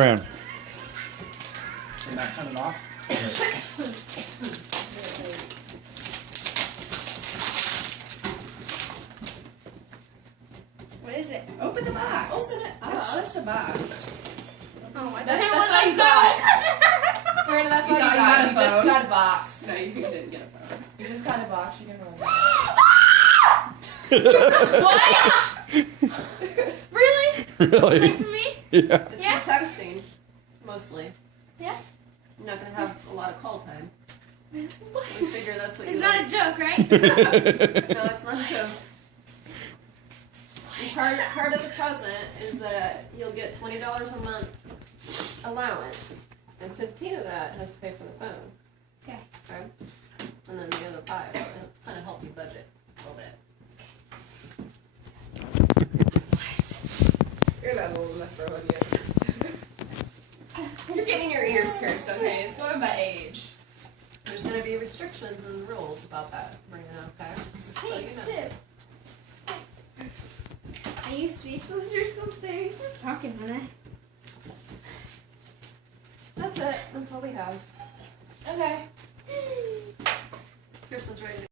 Around. Can I turn it off? What is it? Open the box. Open it up. It's just a box. Oh, I That's thought what it you was got. a Miranda, that's You what you got got. a You just phone. got a box. No, you didn't get a phone. You just got a box. You can roll it. What? Really? Really? Like for me? Yeah. It's Yeah. for texting, mostly. Yeah. You're not gonna have a lot of call time. What? We figure that's what It's you not like. a joke, right? No, it's not a joke. And part of the present is that you'll get $20 a month allowance, and 15 of that has to pay for the phone. Okay. Okay? And then the other 5 will kind of help you budget a little bit. You're not old enough for one yet. You're getting your ears pierced, okay? It's going by age. There's going to be restrictions and rules about that, Marina, okay? So you know. Sit. Are you speechless or something? Talking on it. That's it. That's all we have. Okay. Kirsten's ready to